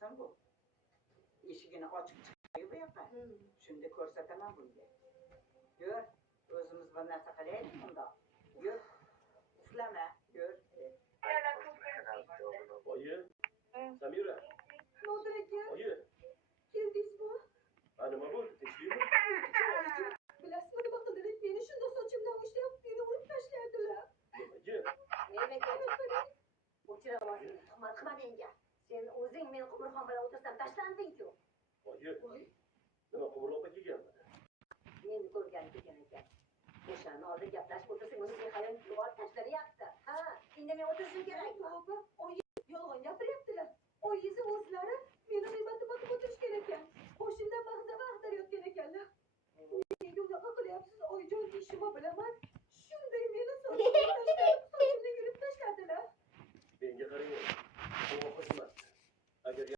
ko'rsin bu. Eshigini ochib chiqadi bu yoqqa. Shunda ko'rsataman bunga. Yur, o'zimiz bir narsa qilaylik bunda. Yur. Uflama, yur. Oyi, Samira. Nodir aka, Oyi, keldingizmi? nima bo'ldi? Tinchlikmi? Bilasizmi nima qildilar? Meni shundoq sochimdan ushlab, meni urib tashladilar. Nimaga? O'chiraversin, tuhmat qilma menga. Sen o'zing meni Qumrxon bilan o'tirsam tashlanding-ku. Oyi, nima Qumrxon kelganmi? Meni ko'rgani kelgan ekan. O'shani oldin gaplashib o'tirsak, o'zingga hayol yuborib tashlanyapti. Ha, endi men o'tirishim kerak. Tavba,